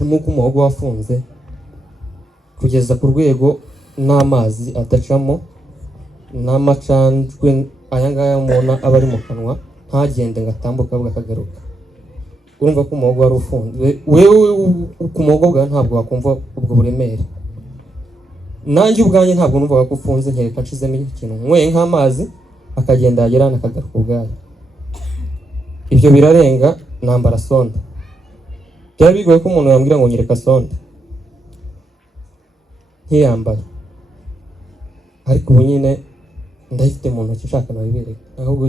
harimo ko umuhogo wafunze kugeza ku rwego n'amazi adacamo n'amacanjwe aya ngaya mubona aba ari mu kanwa ntagende ngo atambuke ahubwo akagaruka. Urumva ko umuhogo wari ufunze, wewe ku muhogo bwawe ntabwo wakumva ubwo buremere. Nanjye ubwanjye ntabwo numvaga ko ufunze, nkereka nshizemo ikintu nyweye nk'amazi akagenda yagera akagaruka ubwayo. Ibyo birarenga, nambara sonda. Byari bigoye ko umuntu yambwira ngo nyereka sonda nkiyambaye, ariko ubu nyine ndayifite mu ntoki nshaka nabibereka, ahubwo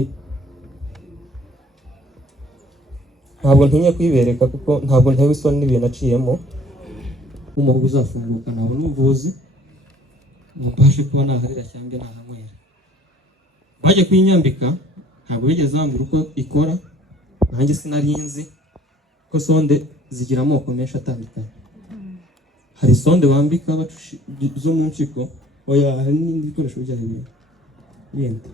ntabwo ntinye kuyibereka kuko ntabwo ntewe isoni n'ibintu naciyemo. Umuhogo uzafunguka ntabwo n'ubuvuzi mbashe kuba naharira cyangwa nahanywera. Bajya kuyinyambika ntabwo bigeze bambwira uko ikora, nanjye sinari nzi ko sonde zigira amoko menshi atandukanye. Hari sonde bambika zo mu mpyiko, oya hari n'ibindi bikoresho byayo bindi.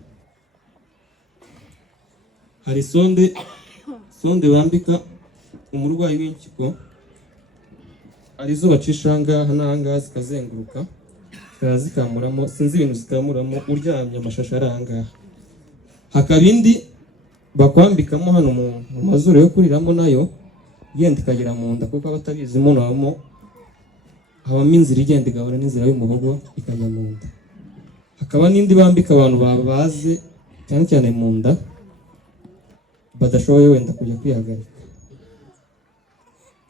Hari sonde bambika umurwayi w'impyiko, arizo bacisha ahangaha n'ahangaha zikazenguruka zikaba zikamuramo, sinzi ibintu zikamuramo uryamye amashashi ari ahangaha. Hakaba indi bakwambikamo hano mu mazuru yo kuriramo, nayo yenda ikagera mu nda, kuko abatabizi muno habamo inzira igenda igahura n'inzira y'umuhogo ikajya mu nda. Hakaba n'indi bambika abantu babaze cyane cyane mu nda badashoboye wenda kujya kwihagarika.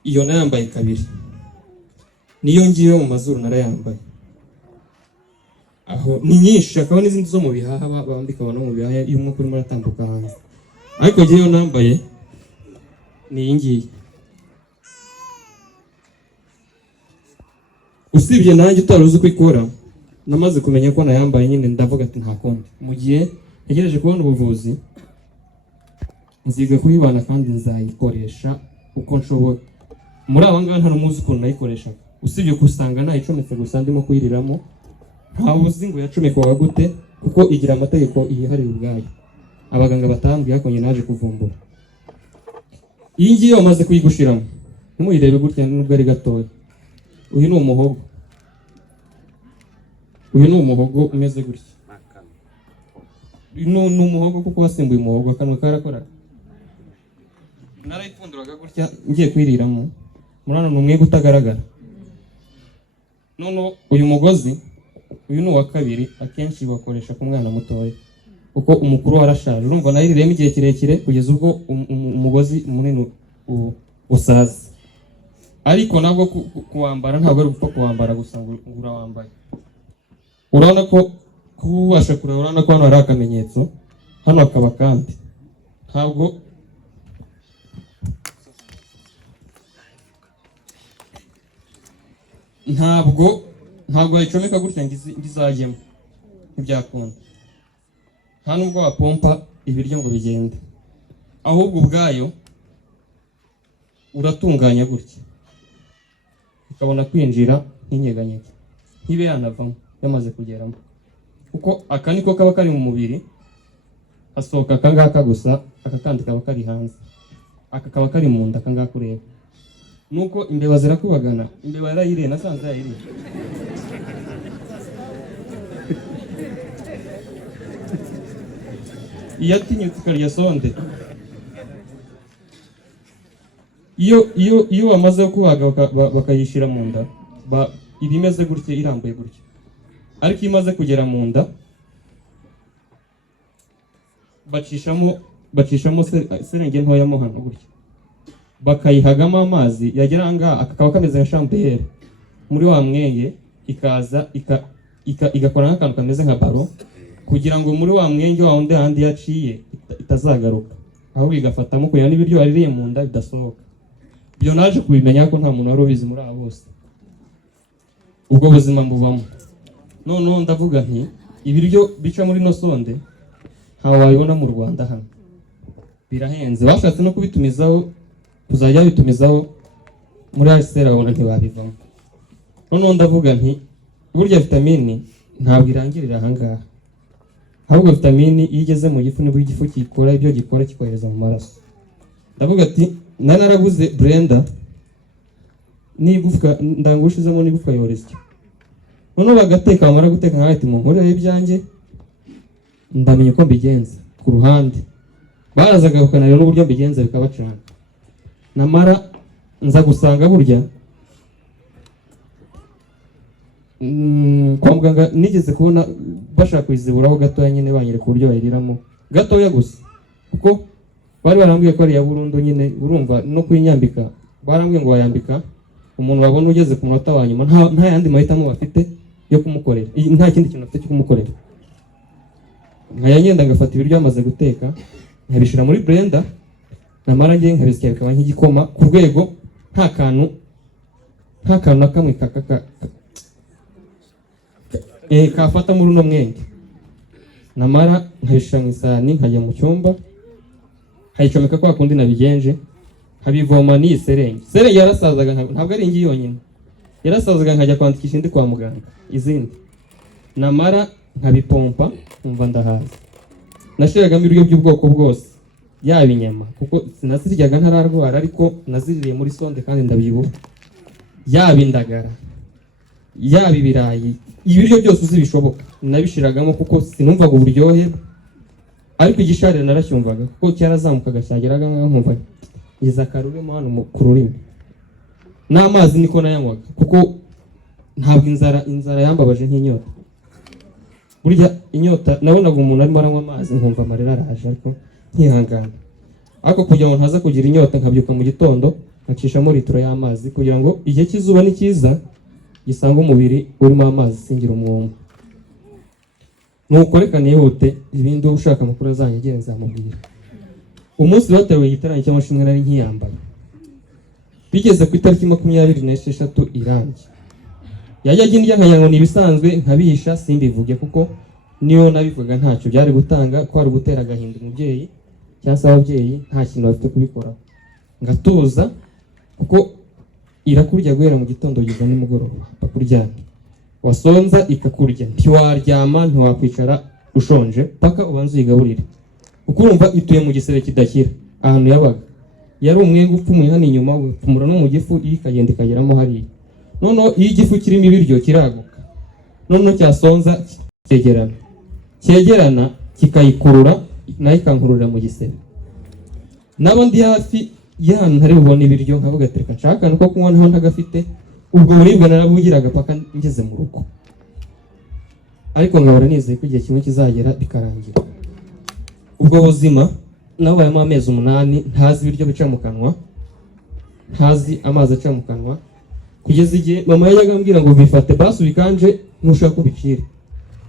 Iyo nayambaye kabiri, niyo ngiye mu mazuru narayambaye. Aho ni nyinshi, hakaba n'izindi zo mu bihaha bambika abantu mu bihaha iyo umwuka urimo uratambuka hanze, ariko njyewe iyo nambaye ni iyi ngiyi. Usibye nanjye utari uzi uko ikora, namaze kumenya ko nayambaye nyine ndavuga ati nta kundi. Mu gihe ntegereje kubona ubuvuzi nziga kuyibana kandi nzayikoresha uko nshoboye. Muri aba ngaba nta n'umuzi ukuntu nayikoresha, usibye kusanga nayicometse gusa ndimo kuyiriramo. Ntawe uzi ngo yacomekwaga gute kuko igira amategeko yihariye ubwayo, abaganga batambwiye ako nyine naje kuvumbura. Iyi ngiyi bamaze kuyigushiramo ntimuyirebe gutya nubwo ari gatoya. Uyu ni umuhogo, uyu ni umuhogo umeze gutya. Ni umuhogo kuko wasimbuye umuhogo, akanwa karakoraga. Narayipfunduraga gutya ngiye kwiriramo, murana ni umwe utagaragara. None uyu mugozi, uyu ni uwa kabiri, akenshi bakoresha ku mwana mutoya kuko umukuru warashaje. Urumva nayiriremo igihe kirekire kugeza ubwo umugozi munini usaza. Ariko nabwo kuwambara ntabwo ari gupfa kuwambara gusa ngo urawambaye. Urabona ko kubasha kureba, urabona ko hano hari akamenyetso, hano hakaba kandi ntabwo yicomeka gutya ngizajyemo, ntibyakunda. Nta nubwo wapompa ibiryo ngo bigende, ahubwo ubwayo uratunganya gutya ikabona kwinjira nk'inyeganyega, ntibe yanavamo yamaze kugeramo, kuko aka niko kaba kari mu mubiri, hasohoka aka ngaka gusa, aka kandi kaba kari hanze, aka kaba kari mu nda. Aka ngaka ureba nuko imbeba zirakubagana, imbeba yarayiriye, nasanze yayiriye. Iyo atinyutse ikarya sonde, iyo bamaze kubaga bakayishyira mu nda, iba imeze gutya irambuye gutya. Ariko iyo imaze kugera mu nda bacishamo serenge ntoya mo hano gutya, bakayihagamo amazi, yagera ahangaha kakaba kameze nka champiyere muri wa mwenge, ikaza igakora nk'akantu kameze nka baro, kugira ngo muri wa mwenge wa wundi handi yaciye itazagaruka, ahubwo igafatamo kugira n'ibiryo waririye mu nda bidasohoka. Ibyo naje kubimenya ko nta muntu wari ubizi muri abo bose, ubwo buzima mbubamo. Noneho ndavuga nti ibiryo bica muri no sonde ntawe wabibona mu Rwanda hano, birahenze. Bashatse no kubitumizaho, kuzajya bitumizaho muri Arsera, babona ntibabivamo. Noneho ndavuga nti burya vitamini ntabwo irangirira ahangaha, ahubwo vitamini iyo igeze mu gifu nibwo igifu gikora ibyo gikora, kikohereza mu maraso. Ndavuga ati naraguze blender n'igufwa ndangushizemo n'igufwa yoresya noneho bagateka bamara guteka nkahita mu nkorera y'ibyanjye ndamenya uko mbigenza ku ruhande barazaga bakanareba n'uburyo mbigenza bikabacana namara nza gusanga burya kwa muganga nigeze kubona bashaka kuyiziburaho gatoya nyine banyereka uburyo bayiriramo gatoya gusa kuko bari barambwiye ko ari ya burundu nyine urumva no kuyinyambika barambwiye ngo bayambika umuntu wabona ugeze ku munota wa nyuma nta yandi mahitamo bafite yo kumukorera nta kindi kintu afite cyo kumukorera nkayagenda ngafata ibiryo yamaze guteka nkabishira muri blender namara ngiye nkabisya bikaba nk'igikoma ku rwego nta kantu na kamwe kafata muri uno mwenge namara nkabishira mu isahani nkajya mu cyumba nkayicomeka kwa kundi nabigenje nkabivoma n'iyi serenge yarasazaga ntabwo ari ingi yonyine yarasazaga nkajya kwandikisha indi kwa muganga izindi namara nkabipompa umva ndahaza nashiragamo ibiryo by'ubwoko bwose yaba inyama kuko sinaziryaga ntararwara ariko naziririye muri sonde kandi ndabyibuha yaba indagara yaba ibirayi ibiryo byose uzibishoboka nabishiragamo kuko sinumvaga uburyohe ariko igisharira naracyumvaga kuko cyarazamukaga cyageraga nkumva ngize akarurimo hano ku rurimi n'amazi niko nayanywaga kuko ntabwo inzara yambabaje nk'inyota burya inyota nabonaga umuntu arimo aranywa amazi nkumva amarira araje ariko nkihangana ariko kugira ngo ntaza kugira inyota nkabyuka mu gitondo nkacishamo litiro y'amazi kugira ngo igihe cy'izuba ni cyiza gisanga umubiri urimo amazi singira umwuma nuko reka nihute ibindi ushaka amakuru azanyegere nzamubwira umunsi bateruye igitarangi cy'amashimwe nari nkiyambaye bigeze ku itariki 26 irangi yajyaga indya nkagira ngo ni ibisanzwe nkabihisha simbivuge kuko niyo nabivuga ntacyo byari gutanga ko ari gutera agahinda umubyeyi cyangwa se ababyeyi nta kintu bafite kubikora ngatuza kuko irakurya guhera mu gitondo kugeza nimugoroba bakuryana wasonza ikakurya ntiwaryama ntiwakwicara ushonje paka ubanza uyigaburire kuko urumva ituye mu gisebe kidakira ahantu yabaga yari umwenge upfumuye hano inyuma upfumura no mu gifu ikagenda ikageramo hariya noneho iyo igifu kirimo ibiryo kiraguka noneho cyasonza cyegerana kikayikurura nayo ikankururira mu gisebe nabo ndi hafi y'ahantu ntari bubone ibiryo nkavuga ati reka nshaka akantu ko kunywa naho ntagafite ubwo buribwe narabugiraga paka ngeze mu rugo ariko nkahora nizeye ko igihe kimwe kizagera bikarangira ubwo buzima nabayemo amezi 8 ntazi ibiryo bica mu kanwa ntazi amazi aca mu kanwa kugeza igihe mama yajyaga ambwira ngo bifate basi ubikanje ntushaka ko bicire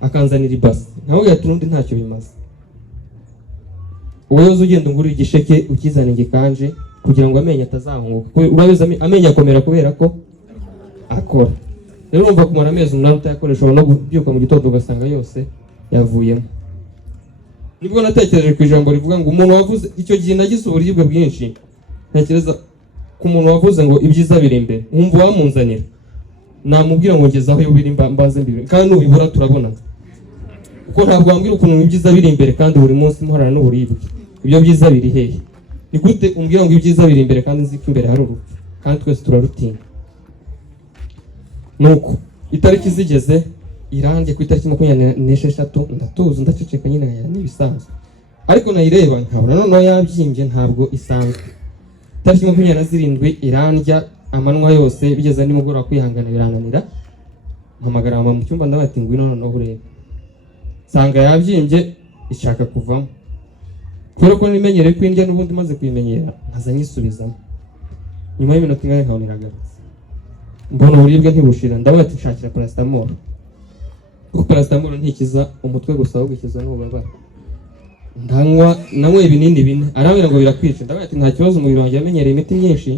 akanzanira ibasi nkavuga ati n'undi ntacyo bimaze wowe ugenda ungurira igisheke ukizana igikanje kugira ngo amenyo atazahunguka urabiza amenyo akomera kubera ko akora rero urumva kumara amezi 8 utayakoresha no kubyuka mu gitondo ugasanga yose yavuyemo nibwo natekereje ku ijambo rivuga ngo umuntu wavuze icyo gihe nagize uburibwe bwinshi ntekereza ku muntu wavuze ngo ibyiza biri imbere nkumva wamunzanira namubwira ngo ngezaho yo biri mbaze mbere kandi nubibura turabona kuko ntabwo wambwira ukuntu ibyiza biri imbere kandi buri munsi muharana n'uburibwe ibyo byiza biri hehe ni gute umbwira ngo ibyiza biri imbere kandi nzi ko imbere hari urupfu kandi twese turarutinya nuko itariki zigeze irange ku itariki 26 ndatuza ndaceceka nyine nkaya n'ibisanzwe ariko nayireba nkabona noneho yabyimbye ntabwo isanzwe itariki 27 irandya amanwa yose bigeze nimugoroba kwihangana birananira mpamagara mama mu cyumba ndabati ngwino noneho urebe sanga yabyimbye ishaka kuvamo kubera ko nimenyereye ko indya n'ubundi maze kuyimenyera nkaza nyisubizamo nyuma y'iminota ingahe nkaboneragarutse mbona uburibwe ntibushira ndabati nshakira paracetamol kuko paracetamol ntikiza umutwe gusa ahubwo ikiza n'ububabare nanywa ibinini bine arambwira ngo birakwica ndabati nta kibazo umubiri wanjye yamenyereye imiti myinshi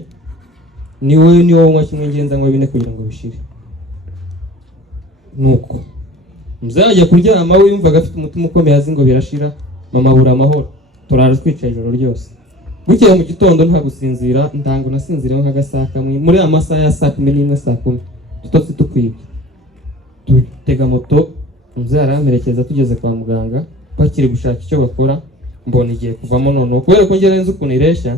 ni wowe unywa kimwe ngenza nywa bine kugira ngo bishire nuko muzajya kuryama we yumvaga afite umutima ukomeye azi ngo birashira mama abura amahoro turara twicaye ijoro ryose bukeye mu gitondo nta gusinzira ndango nasinzireho nk'agasaha kamwe muri amasaha ya saa 11 saa 10 tutose tukwibye tutega moto muzara yamerekeza tugeze kwa muganga bakiri gushaka icyo bakora mbona igiye kuvamo noneho kubera ko ngera nzi ukuntu ireshya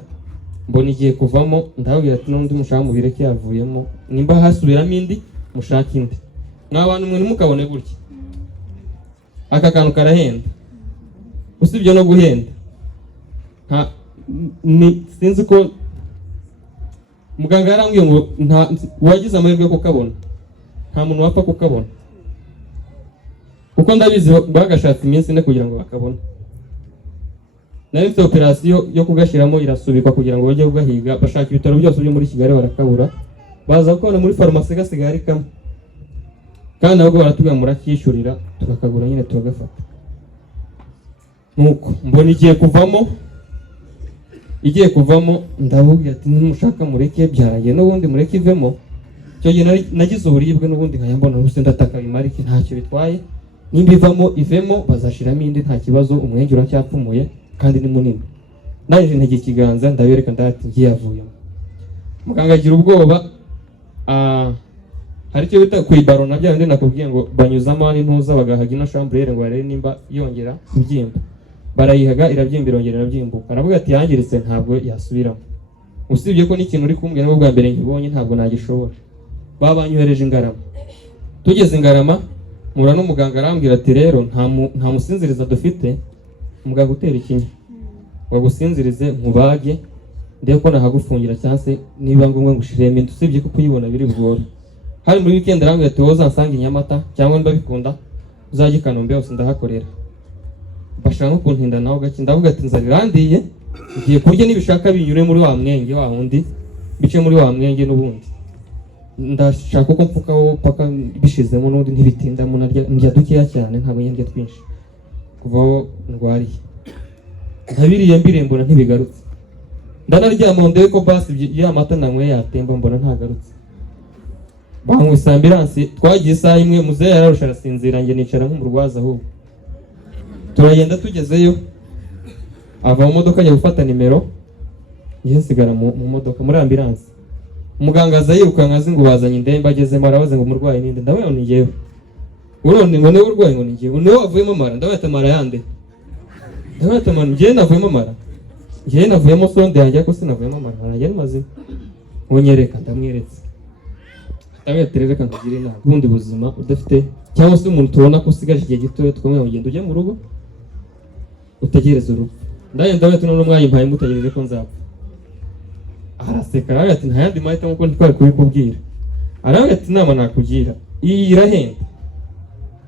mbona igiye kuvamo, ndababwira ati n'undi mushaka mubireke yavuyemo, nimba hasubiramo indi mushaka indi. N'abantu mwe ntimukabone gutya, aka kantu karahenda. Usibye no guhenda, sinzi ko muganga yarambwiye ngo uwagize amahirwe yo kukabona nta muntu wapfa kukabona, kuko ndabizi bagashatse iminsi ine kugira ngo bakabone. Nari mfite operasiyo yo kugashyiramo irasubikwa kugira ngo bajye kugahiga, bashaka ibitaro byose byo muri Kigali barakabura, baza kubona muri farumasi gasigaye ari kamwe, kandi nabwo baratubwira murakishyurira, tukakagura nyine turagafata. Nuko mbona igiye kuvamo ndabubwira ati numushaka mureke byaragiye n'ubundi mureke ivemo. Cyo gihe nagize uburibwe n'ubundi nkaya mbona ruse ndataka bimarike ntacyo bitwaye, nimba ivamo ivemo, bazashiramo indi nta kibazo, umwenge uracyapfumuye kandi ni munini. Naje ntege ikiganza ndabereka ndati ngiye yavuyemo. Muganga agira ubwoba, hari icyo bita ku ibaro na bya bindi nakubwiye ngo banyuzamo ari ntuza bagahaga ino chambre ngo barebe nimba yongera kubyimba. Barayihaga irabyimba irongera irabyimbuka. Aravuga ati yangiritse ntabwo yasubiramo. Usibye ko n'ikintu uri kumbwira nabwo bwa mbere nkibonye ntabwo nagishobora. Babanyohereje Ngarama. Tugeze Ngarama mura n'umuganga arambwira ati rero nta musinziriza dufite, muganga utera ikinya wagusinzirize nkubage ndebe ko nahagufungira cyangwa se niba ngombwa ngushiremo inda. Usibye ko kuyibona biri bugore. Hari muri weekend arambwira ati woza nsanga Nyamata cyangwa niba bikunda uzajye Kanombe hose ndahakorera. Bashaka kuntinda naho gake, ndavuga ati nzarirandiye ngiye kurya nibishaka binyure muri wa mwenge wa wundi, bice muri wa mwenge n'ubundi ndashaka ko mpfukaho paka bishizemo n'ubundi ntibitindamo, ndya dukeya cyane ntabwo ndya twinshi kuvaho ndwariye. Ntabiriye mbirembona ntibigarutse, ndanaryama ndebe ko basi ya mata namwe yatemba mbona ntagarutse. Bankwisa ambulance, twagiye isaha imwe muzehe yararusha arasinzira, nge nicara nk'umurwaza ahubwo. Turagenda tugezeyo, ava mu modoka ajya gufata nimero, ngiye nsigara mu modoka muri ambulance. Umuganga aza yirukanka azi ngo bazanye indembe, agezemo arabaze ngo umurwayi ninde, ndabaye ni ngewe. Urone ngo newe urwaye ngo ni ngewe, newe wavuyemo amara, ndabaye amara yande, ndabaye amara ngiye navuyemo amara, ngiye navuyemo sonde yanjye ko sinavuyemo amara, nanjye ni mazima. Wonyereka ndamweretse, reka nkugire inama ubundi buzima udafite, cyangwa se umuntu tubona ko usigaje igihe gito twamwe ugenda ujye mu rugo utegereze urupfu. Ndabaye tuno n'umwanya mpaye mutegereje ko nzapfa. Araseka aravuga ati nta yandi mahitamo kuko ntitwari kubikubwira. Aravuga ati inama nakugira iyi irahenda,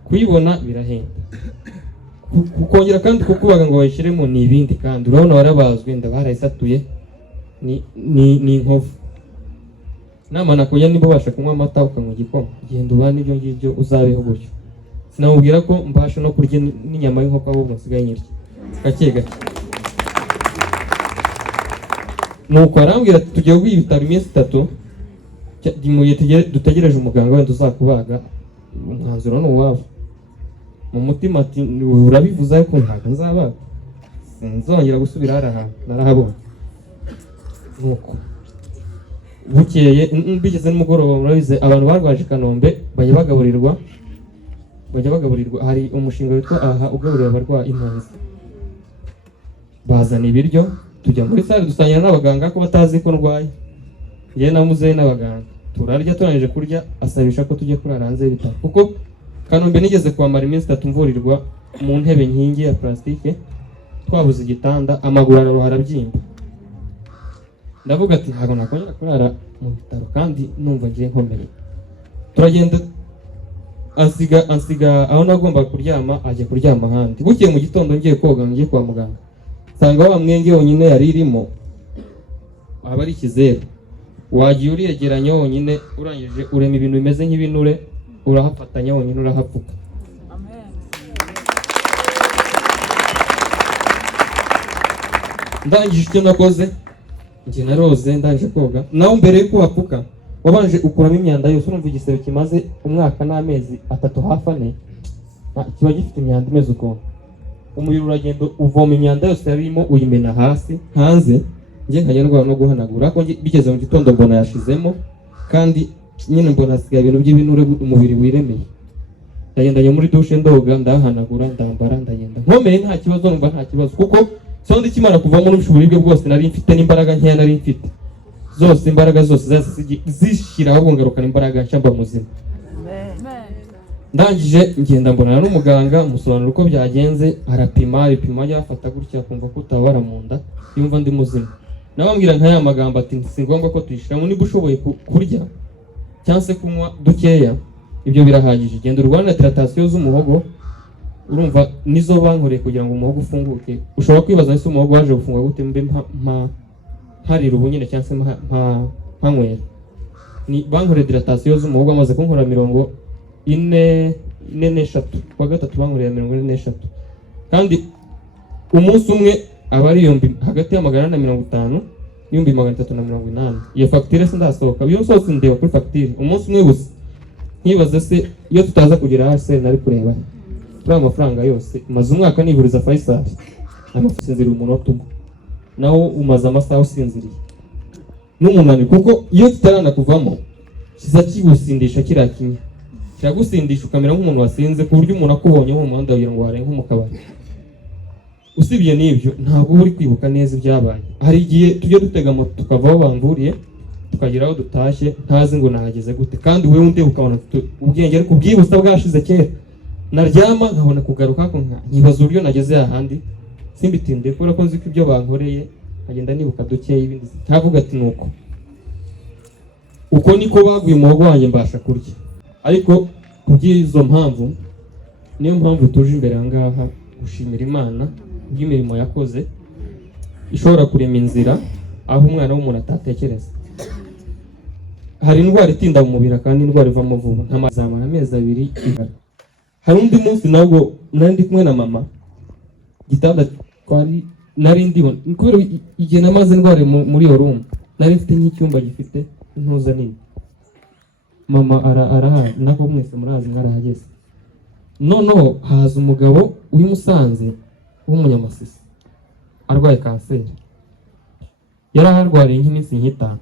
kuyibona birahenda, kukongera kandi kukubaga ngo bayishyiremo ni ibindi, kandi urabona warabazwe ndabarayisatuye ni inkovu. Inama nakugira niba ubasha kunywa amata ukanywa igikoma, genda ubane ibyo ngibyo uzabeho gutyo. Sinamubwira ko mbasha no kurya n'inyama y'inkoko ahubwo nsigaye nyirya gake gake. Nuko arambwira ati tugiye guha ibitaro iminsi 3 dutegereje umuganga wenda uzakubaga, umwanzuro ni uwabo. Mu mutima ati urabivuze ariko ntabwo nzabaga, sinzongera gusubira hari ahantu narahabonye. Nuko bukeye bigeze nimugoroba, murabize abantu barwaje Kanombe bajya bagaburirwa. Hari umushinga witwa aha ugaburira abarwayi impunzi, bazana ibiryo, tujya muri sale dusangira n'abaganga ko batazi ko ndwaye. Ngiye na muzehe n'abaganga turarya, turangije kurya asabisha ko tujye kurara hanze y'ibitaro, kuko Kanombe nigeze kwamara iminsi 3 mvurirwa mu ntebe nkingi ya plastike, twabuze igitanda, amaguru araruhara byimba. Ndavuga ati ntabwo nakongera kurara mu bitaro kandi numva ngiye nkomeye. Turagenda ansiga aho nagomba kuryama, ajya kuryama ahandi. Bukeye mu gitondo ngiye koga, ngiye kwa muganga, sanga wa mwenge wonyine yari irimo aba ari ikizeru. Wagiye uriyegeranya wonyine, urangije urema ibintu bimeze nk'ibinure, urahafatanya wonyine urahapfuka. Ndangije icyo nakoze, njye naroze, ndangije koga. Naho mbere yuko hapfuka wabanje ukuramo imyanda yose. Urumva igisebe kimaze umwaka n'amezi 3 hafi 4 kiba gifite imyanda imeze uko. Umubiri uragenda uvoma imyanda yose yarimo uyimena hasi hanze. Ngiye nkajya no guhanagura, ko bigeze mu gitondo mbona yashizemo, kandi nyine mbona hasigaye ibintu by'ibinure umubiri wiremeye. ndagendanye muri dushe ndoga ndahanagura ndambara ndagenda nkomeye nta kibazo, numva nta kibazo kuko sonde kimara kuvamo n'ubushobozi bwose nari mfite n'imbaraga nkeya nari mfite zose, imbaraga zose zishira ahubwo ngarukana imbaraga nshya mba muzima. Ndangije ngenda mbonana n'umuganga musobanura uko byagenze, arapima yafata gutya akumva ko utabara mu nda, yumva ndi muzima. Nabambwira nka ya magambo ati si ngombwa ko tuyishiramo, niba ushoboye kurya cyangwa se kunywa dukeya ibyo birahagije, genda urwane na dilatation z'umuhogo, urumva nizo bankoreye kugira ngo umuhogo ufunguke. Ushobora kwibaza ese umuhogo waje gufunga gute, mbe harira ubu nyine cyangwa se nkanywera. Ni bankoreye dilatation z'umuhogo, amaze kunkora 43 kwa gatatu bankoreye 43, kandi umunsi umwe aba ari hagati ya 150 n'ibihumbi 380. Iyo facture se ndasohoka, iyo sose ndeba kuri facture umunsi umwe gusa, nkibaza se iyo tutaza kugira hasi nari kureba kuri amafaranga yose. Maze umwaka nivuriza Faisal, amasinzira umunota umwe, nawo umaze amasaha usinziriye n'umunani, kuko iyo kitarana kuvamo kiza kigusindisha kirakinya, kiragusindisha ukamera nk'umuntu wasinze, ku buryo umuntu akubonye mu muhanda kugira ngo ware nko mu kabari. Usibye n'ibyo ntabwo uri kwibuka neza ibyabaye. Hari igihe tujye dutega moto tukava aho bamburiye tukagera aho dutashye ntazi ngo nahageze gute, kandi wewe unde ukabona ubwenge ariko ubwibusa bwashize kera. Naryama nkabona kugaruka ko nkibaza uburyo nageze ahandi, simbitinde kubera ko nzi ko ibyo bankoreye agenda nibuka dukeye ibindi ntavuga ati nuko uko niko baguye umuhogo wanjye mbasha kurya. Ariko kubw'izo mpamvu niyo mpamvu tuje imbere ahangaha gushimira Imana by'imirimo yakoze ishobora kurema inzira aho umwana w'umuntu atatekereza. Hari indwara itinda mu mubiri kandi indwara ivamo vuba, ntamazamara amezi 2 igara. Hari undi munsi nabwo nari ndi kumwe na mama, gitanda twari nari ndiho kubera igihe namaze ndwara muri iyo room, nari mfite nk'icyumba gifite intuza nini. Mama arahari nako mwese murazi mwarahageze. Noneho haza umugabo w'imusanze w'umunyamasisi arwaye kanseri, yaraharwariye nk'iminsi 5.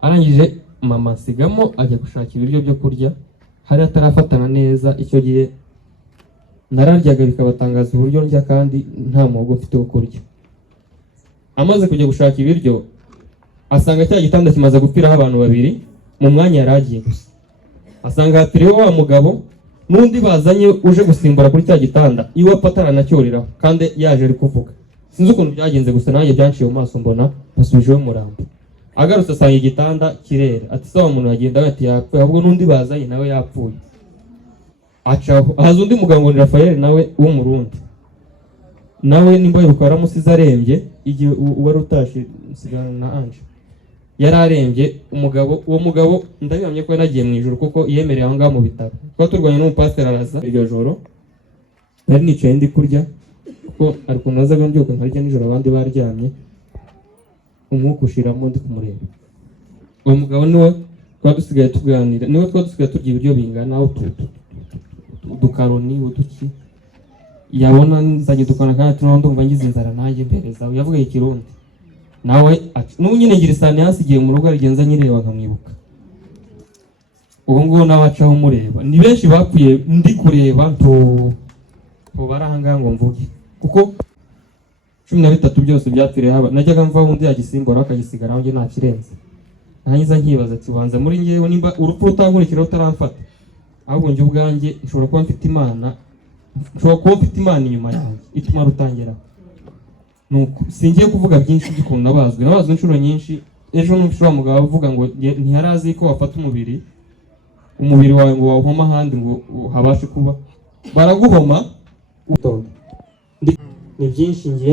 Arangije mama sigamo ajya gushaka ibiryo byo kurya, hari atarafatana neza. Icyo gihe nararyaga bikabatangaza uburyo ndya kandi nta muhogo mfite wo kurya. Amaze kujya gushaka ibiryo asanga cya gitanda kimaze gupfiraho abantu 2 mu mwanya yaragiye gusa. Asanga hatiriho wa mugabo n'undi bazanye uje gusimbura kuri cya gitanda, iwe apatara nacyoriraho kandi yaje ari kuvuga. Sinzi ukuntu byagenze gusa nanjye byanciye mu maso mbona basubijeho umurambo. Agarutse asanga igitanda kirere, ati sawa umuntu agenda ati yapfuye, ahubwo n'undi bazanye nawe yapfuye. Acaho haza undi mugabo ngo ni Rafael nawe w'umurundi, nawe nimba yibuka waramusize arembye igihe uwari utashe sigana na Ange yararembye. Uwo mugabo ndabihamye ko yanagiye mu ijuru kuko yemereye aho ngaho mu bitaro. Twa turwanye n'umupasiteri araza iryo joro, nari nicaye ndi kurya kuko ari kunazaga mbyuka nkarya nijoro abandi baryamye, umwuka ushiramo ndi kumureba. Uwo mugabo niwe twadusigaye tuganira, niwe twadusigaye turya ibiryo bingana udukaroni uduki, yabona nzanye dukana kandi ndumva ngize inzara nanjye mpereza. Yavuga ikirundi nawe ati n'ubu nyine ngira isani yasigiye mu rugo arigenza nyireba nkamwibuka. Ubu ngubu nawe acaho mureba. Ni benshi bapfuye ndi kureba barahangaha ngo mvuge kuko 13 byose byapfiriye haba. Najyaga mva undi yagisimbura akagisigara aho nge nta kirenze. Nanyiza nkibaza ati banza muri ngewe nimba urupfu rutankurikira utaramfata, ahubwo nge ubwanjye nshobora kuba mfite Imana inyuma yanjye ituma rutangira. Nuko singiye kuvuga byinshi by'ukuntu nabazwe inshuro nyinshi. Ejo n'umushura mugabo avuga ngo ntiyarazi ko wafata umubiri wawe ngo wawuhoma ahandi ngo habashe kuba baraguhoma. Ni byinshi ngiye